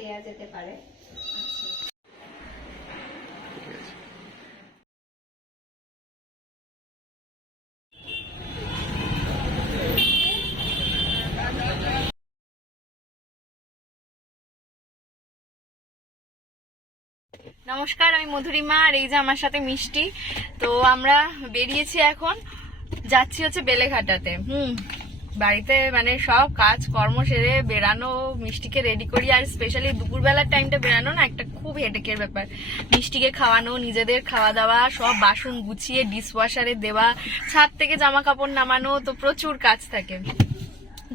দেয়া যেতে পারে। নমস্কার, আমি মধুরিমা, আর এই যে আমার সাথে মিষ্টি। তো আমরা বেরিয়েছি এখন। যাচ্ছি হচ্ছে বেলেঘাটাতে। হুম। বাড়িতে মানে সব কাজ কর্ম সেরে বেরানো মিষ্টিকে রেডি করি, আর স্পেশালি দুপুরবেলার টাইমটা বেরানো না, একটা খুব হেডেকের ব্যাপার। মিষ্টিকে খাওয়ানো, নিজেদের খাওয়া দাওয়া, সব বাসন গুছিয়ে ডিসওয়াশারে দেওয়া, ছাদ থেকে জামা কাপড় নামানো, তো প্রচুর কাজ থাকে।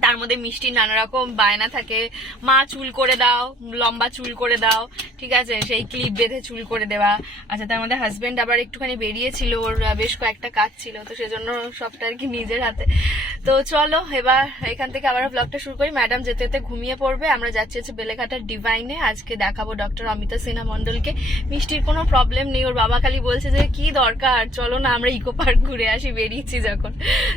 তার মধ্যে মিষ্টি নানা রকম বায়না থাকে। মা চুল করে দাও, লম্বা চুল করে দাও, ঠিক আছে? সেই ক্লিপ বেঁধে চুল করে দেওয়া। আচ্ছা তার মধ্যে হাজব্যান্ড আবার একটুখানি বেরিয়েছিল, ওর বেশ কয়েকটা কাজ ছিল, তো সেজন্য সবটা আর কি নিজের হাতে। তো চলো, এবার এখান থেকে আবার ব্লগটা শুরু করি। ম্যাডাম যেতে যেতে ঘুমিয়ে পড়বে। আমরা যাচ্ছি হচ্ছে বেলেঘাটার ডিভাইনে আজকে দেখাবো ডক্টর অমিতা সিনহা মন্ডলকে মিষ্টির কোনো প্রবলেম নেই। ওর বাবা খালি বলছে যে, কি দরকার? চলো না, আমরা ইকো পার্ক ঘুরে আসি, বেরিয়েছি যখন।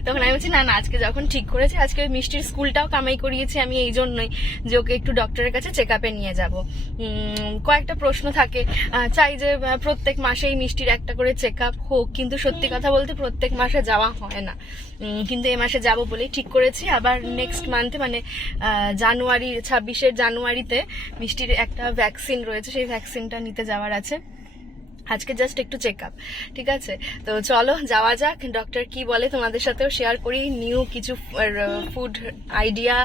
তখন আমি বলছি, না না, আজকে যখন ঠিক করেছি, আজকে মিষ্টির স্কুলটাও কামাই করিয়েছি, আমি এই জন্যই যে ওকে একটু ডক্টরের কাছে চেক আপে নিয়ে যাব। কয়েকটা প্রশ্ন থাকে। চাই যে প্রত্যেক মাসেই মিষ্টির একটা করে চেক আপ হোক, কিন্তু সত্যি কথা বলতে প্রত্যেক মাসে যাওয়া হয় না। কিন্তু এ মাসে যাব বলেই ঠিক করেছি। আবার নেক্সট মান্থে মানে জানুয়ারি, ছাব্বিশের জানুয়ারিতে মিষ্টির একটা ভ্যাকসিন রয়েছে, সেই ভ্যাকসিনটা নিতে যাওয়ার আছে। আজকে জাস্ট একটু চেক আপ ঠিক আছে? তো চলো, যাওয়া যাক। ডক্টর কি বলে তোমাদের সাথেও শেয়ার করি। নিউ কিছু ফুড আইডিয়া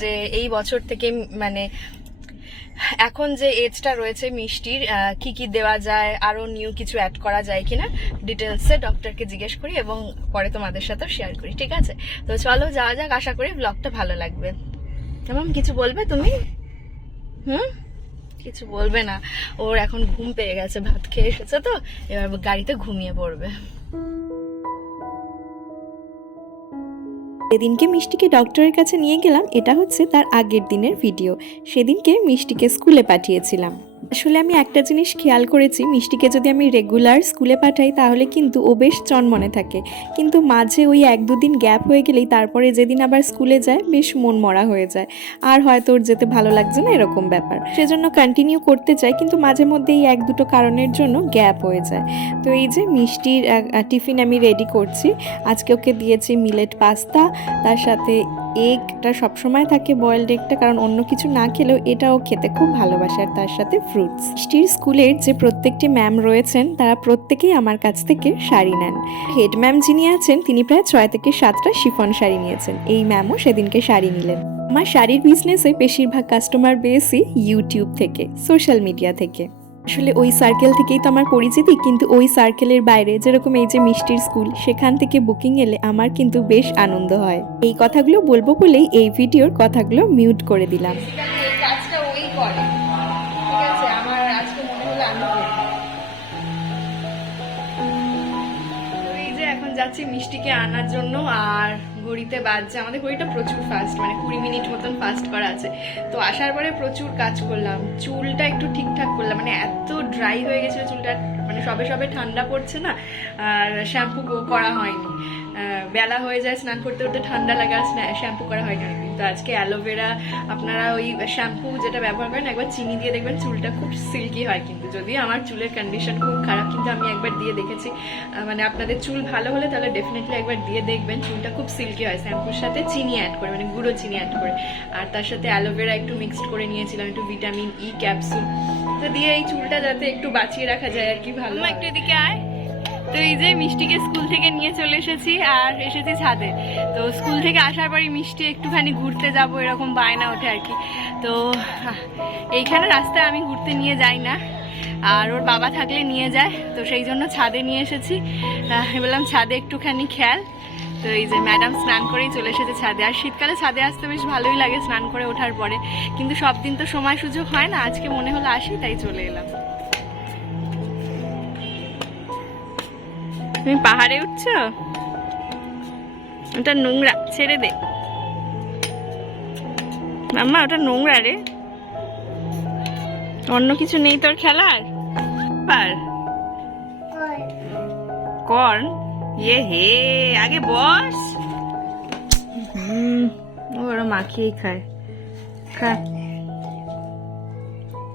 যে এই বছর থেকে মানে এখন যে এজটা রয়েছে মিষ্টির কি কি দেওয়া যায়, আরও নিউ কিছু অ্যাড করা যায় কিনা ডিটেলসে ডক্টরকে জিজ্ঞেস করি এবং পরে তোমাদের সাথেও শেয়ার করি, ঠিক আছে? তো চলো, যাওয়া যাক। আশা করি ব্লগটা ভালো লাগবে। তেমন কিছু বলবে তুমি? হুম? কিছু বলবে না। ওর এখন ঘুম পেয়ে গেছে, ভাত খেয়ে এসেছে তো, এবার গাড়িতে ঘুমিয়ে পড়বে। সেদিনকে মিষ্টিকে ডক্টরের কাছে নিয়ে গেলাম, এটা হচ্ছে তার আগের দিনের ভিডিও সেদিনকে মিষ্টিকে স্কুলে পাঠিয়েছিলাম। আসলে আমি একটা জিনিস খেয়াল করেছি, মিষ্টিকে যদি আমি রেগুলার স্কুলে পাঠাই তাহলে কিন্তু ও বেশ চনমনে থাকে। কিন্তু মাঝে ওই এক দুদিন গ্যাপ হয়ে গেলেই তারপরে যেদিন আবার স্কুলে যায় বেশ মন মরা হয়ে যায়। আর হয়তো ওর যেতে ভালো লাগছে না এরকম ব্যাপার। সেজন্য কন্টিনিউ করতে চাই কিন্তু মাঝে মধ্যে এই এক দুটো কারণের জন্য গ্যাপ হয়ে যায়। তো এই যে মিষ্টির টিফিন আমি রেডি করছি। আজকে ওকে দিয়েছি মিলেট পাস্তা তার সাথে এগটা সবসময় থাকে বয়েলড এগটা কারণ অন্য কিছু না খেলেও এটাও খেতে খুব ভালোবাসে আর তার সাথে ফ্রুটস মিষ্টির স্কুলের যে প্রত্যেকটি ম্যাম রয়েছেন, তারা প্রত্যেকেই আমার কাছ থেকে শাড়ি নেন। হেড ম্যাম যিনি আছেন, তিনি প্রায় ছয় থেকে সাতটা শিফন শাড়ি নিয়েছেন। এই ম্যামও সেদিনকে শাড়ি নিলেন। আমার শাড়ির বিজনেসে বেশিরভাগ কাস্টমার বেসই ইউটিউব থেকে সোশ্যাল মিডিয়া থেকে। আসলে ওই সার্কেল থেকেই তো আমার পরিচিতি, কিন্তু ওই সার্কেলের বাইরে যেরকম এই যে মিষ্টির স্কুল সেখান থেকে বুকিং এলে আমার কিন্তু বেশ আনন্দ হয়। এই কথাগুলো বলব বলেই এই ভিডিওর কথাগুলো মিউট করে দিলাম। যাচ্ছি মিষ্টিকে আনার জন্য, আর ঘড়িতে বাজছে, আমাদের ঘড়িটা প্রচুর ফাস্ট মানে কুড়ি মিনিট মতন ফাস্ট করা আছে। তো আসার পরে প্রচুর কাজ করলাম, চুলটা একটু ঠিকঠাক করলাম মানে এত ড্রাই হয়ে গেছে চুলটা মানে সবে সবে ঠান্ডা পড়ছে না, আর শ্যাম্পু করা হয়নি। বেলা হয়ে যায় স্নান করতে করতে ঠান্ডা লাগে আর শ্যাম্পু করা হয় না কিন্তু আজকে অ্যালোভেরা আপনারা ওই শ্যাম্পু যেটা ব্যবহার করেন একবার চিনি দিয়ে দেখবেন চুলটা খুব সিল্কি হয় কিন্তু। যদি আমার চুলের কন্ডিশন খুব খারাপ কিন্তু আমি একবার দিয়ে দেখেছি। মানে আপনাদের চুল ভালো হলে তাহলে ডেফিনেটলি একবার দিয়ে দেখবেন। চুলটা খুব সিল্কি হয়। শ্যাম্পুর সাথে চিনি অ্যাড করে মানে গুঁড়ো চিনি অ্যাড করে। আর তার সাথে অ্যালোভেরা একটু মিক্সড করে নিয়েছিলাম একটু ভিটামিন ই ক্যাপসুল তো দিয়ে এই চুলটা যাতে একটু বাঁচিয়ে রাখা যায় আর কি ভালো একটু এদিকে আয়। তো এই যে মিষ্টিকে স্কুল থেকে নিয়ে চলে এসেছি আর এসেছি ছাদে। তো স্কুল থেকে আসার পরই মিষ্টি একটুখানি ঘুরতে যাব, এরকম বায়না ওঠে আর কি। তো এইখানে রাস্তায় আমি ঘুরতে নিয়ে যাই না। আর ওর বাবা থাকলে নিয়ে যায়, তো সেই জন্য ছাদে নিয়ে এসেছি। বললাম, ছাদে একটুখানি খেয়াল। তো এই যে ম্যাডাম স্নান করেই চলে এসেছে ছাদে। আর শীতকালে ছাদে আসতে বেশ ভালোই লাগে স্নান করে ওঠার পরে। কিন্তু সব দিন তো সময় সুযোগ হয় না, আজকে মনে হলো আসি, তাই চলে এলাম। তুমি পাহাড়ে উঠছো? ওটা নোংরা, ছেড়ে দে। মাম্মা, ওটা নোংরা রে। অন্য কিছু নেই তোর খেলার? পার কর্ন? ইয়ে হে, আগে বস। হুম ওরা মাখিয়েই খায়। খা।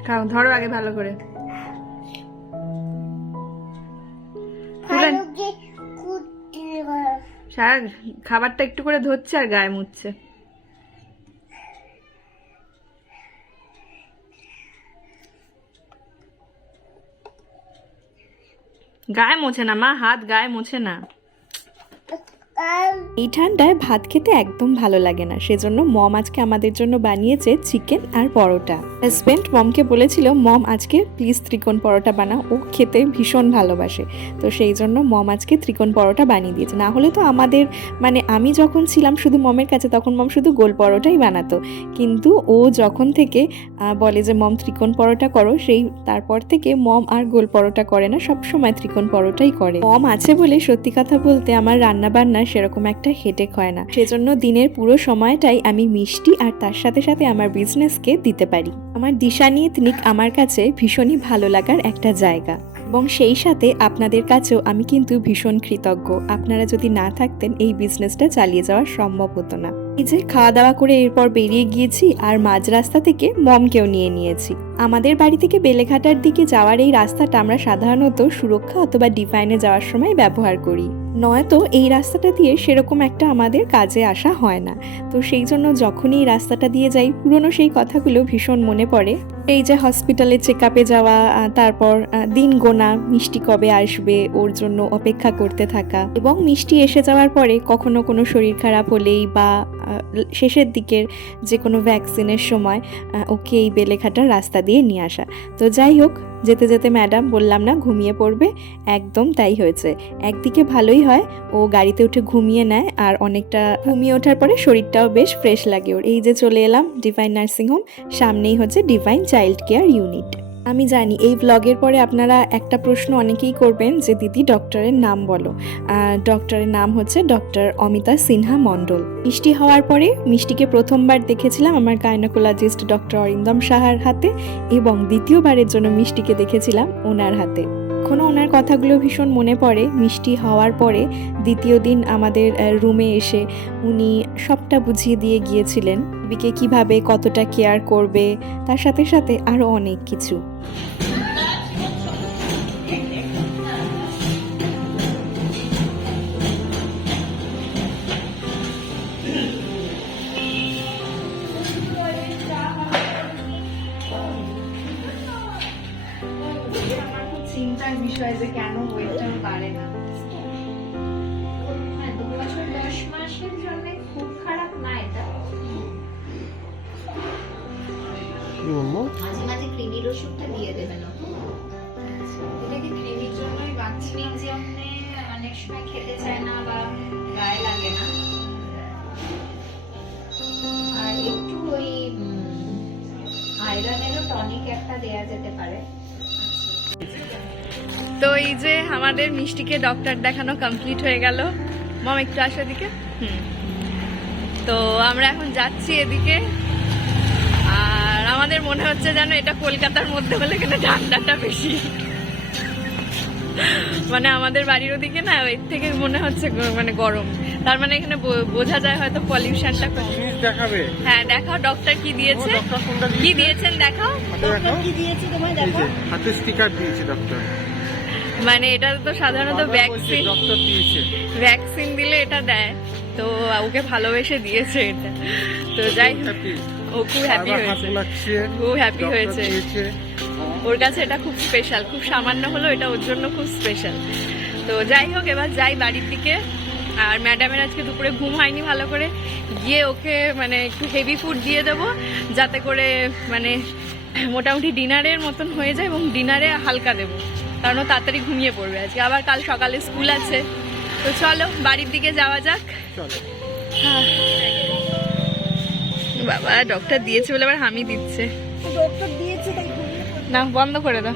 খাও, ধরো আগে ভালো করে। সারা খাবারটা একটু করে ধরছে আর গায়ে মুছছে। গায়ে মোছে না, মা, হাত গায়ে মোছে না। এই ঠান্ডায় ভাত খেতে একদম ভালো লাগে না। সেজন্য মম আজকে আমাদের জন্য বানিয়েছে চিকেন আর পরোটা। হাজব্যান্ড মমকে বলেছিল, মম, আজকে প্লিজ ত্রিকোণ পরোটা বানাও। ও খেতে ভীষণ ভালোবাসে। তো সেই জন্য মম আজকে ত্রিকোণ পরোটা বানিয়ে দিয়েছে। না হলে তো আমাদের মানে আমি যখন ছিলাম শুধু মমের কাছে, তখন মম শুধু গোল পরোটাই বানাতো। কিন্তু ও যখন থেকে বলে যে, মম, ত্রিকোণ পরোটা করো, সেই তারপর থেকে মম আর গোল পরোটা করে না সব সময় ত্রিকোণ পরোটাই করে। মম আছে বলে সত্যি কথা বলতে আমার রান্না বান্না সেরকম একটা হেডেক হয় না। সেজন্য দিনের পুরো সময়টাই আমি মিষ্টি আর তার সাথে সাথে আমার বিজনেসকে দিতে পারি। আমার দিশানিয়তনিক আমার কাছে ভীষণই ভালো লাগার একটা জায়গা। এবং সেই সাথে আপনাদের কাছেও আমি কিন্তু ভীষণ কৃতজ্ঞ। আপনারা যদি না থাকতেন এই বিজনেসটা চালিয়ে যাওয়া সম্ভব হতো না। যে খাওয়া দাওয়া করে এরপর বেরিয়ে গিয়েছি আর মাঝ রাস্তা থেকে মমকেও নিয়ে নিয়েছি। আমাদের বাড়ি থেকে বেলেঘাটার দিকে যাওয়ার এই রাস্তাটা আমরা সাধারণত সুরক্ষা অথবা ডিফাইনে যাওয়ার সময় ব্যবহার করি। নয়তো এই রাস্তাটা দিয়ে সেরকম একটা আমাদের কাজে আসা হয় না। তো সেই জন্য যখনই রাস্তাটা দিয়ে যাই, পুরনো সেই কথাগুলো ভীষণ মনে পড়ে। এই যে হসপিটালে চেক আপে যাওয়া তারপর দিন গোনা, মিষ্টি কবে আসবে, ওর জন্য অপেক্ষা করতে থাকা এবং মিষ্টি এসে যাওয়ার পরে কখনো কোনো শরীর খারাপ হলেই বা শেষের দিকের যে কোনো ভ্যাকসিনের সময় ওকে এই বেলেঘাটার রাস্তা দিয়ে নিয়ে আসা। তো যাই হোক, যেতে যেতে ম্যাডাম বললাম, না, ঘুমিয়ে পড়বে। একদম তাই হয়েছে। একদিকে ভালোই হয়, ও গাড়িতে উঠে ঘুমিয়ে নেয়, আর অনেকটা ঘুমিয়ে ওঠার পরে শরীরটাও বেশ ফ্রেশ লাগে ওর। এই যে চলে এলাম ডিভাইন নার্সিং হোম সামনেই হচ্ছে ডিভাইন চাইল্ড কেয়ার ইউনিট আমি জানি, এই ব্লগের পরে আপনারা একটা প্রশ্ন অনেকেই করবেন যে, দিদি ডক্টরের নাম বলো। ডক্টরের নাম হচ্ছে ডক্টর অমিতা সিনহা মণ্ডল। মিষ্টি হওয়ার পরে মিষ্টিকে প্রথমবার দেখেছিলাম আমার গাইনোকোলজিস্ট ডক্টর অরিন্দম সাহার হাতে এবং দ্বিতীয়বারের জন্য মিষ্টিকে দেখেছিলাম ওনার হাতে। এখনও ওনার কথাগুলো ভীষণ মনে পড়ে। মিষ্টি হওয়ার পরে দ্বিতীয় দিন আমাদের রুমে এসে উনি সবটা বুঝিয়ে দিয়ে গিয়েছিলেন। বিকে কীভাবে কতটা কেয়ার করবে, তার সাথে সাথে আরও অনেক কিছু। কি বলব? মাঝে মাঝে ক্রিমির ওষুধটা দিয়ে দেবেন। ওকে। এটা কি ক্রিমির জন্যই বাচ্চা জন্য অনেক সময় খেতে চায় না বা গায়ে লাগে না। আর একটু ওই আয়রনেরও টনিক একটা দেয়া যেতে পারে। তো এই যে আমাদের মিষ্টিকে ডক্টর দেখানো কমপ্লিট হয়ে গেল। মম একটু আসো এদিকে। হুম। তো আমরা এখন যাচ্ছি এদিকে। আমাদের মনে হচ্ছে যেন এটা কলকাতার মধ্যে হলে কিন্তু ঠান্ডাটা বেশি। মানে আমাদের বাড়ির ওদিকে না এর থেকে মনে হচ্ছে মানে গরম। তার মানে এখানে বো- বোঝা যায় হয়তো পলিউশনটা কম দেখাবে? হ্যাঁ দেখাও ডক্টর কি দিয়েছে? কি দিয়েছেন দেখাও? হাতে দেখাও। এই যে হাতে স্টিকার দিয়েছে ডক্টর মানে এটা তো সাধারণত ভ্যাকসিন ডক্টর দিয়েছে। ভ্যাকসিন দিলে এটা দেয়। তো ওকে ভালোবেসে দিয়েছে এটা। তো যাই হোক, হ্যাপি ও খুব হ্যাপি হয়েছে। খুব হ্যাপি হয়েছে। ওর কাছে এটা খুব স্পেশাল খুব সামান্য হলো এটা ওর জন্য খুব স্পেশাল তো যাই হোক এবার যাই বাড়ির দিকে। আর ম্যাডামের আজকে দুপুরে ঘুম হয়নি ভালো করে। গিয়ে ওকে মানে একটু হেভি ফুড দিয়ে দেবো যাতে করে মানে মোটামুটি ডিনারের মতন হয়ে যায় এবং ডিনারে হালকা দেবো। কারণ ও তাড়াতাড়ি ঘুমিয়ে পড়বে আজকে। আবার কাল সকালে স্কুল আছে। তো চলো বাড়ির দিকে যাওয়া যাক। চলো। বাবা ডক্টর দিয়েছে বলে আবার হামি দিচ্ছে। ডক্টর দিয়েছে তাই না বন্ধ করে দাও।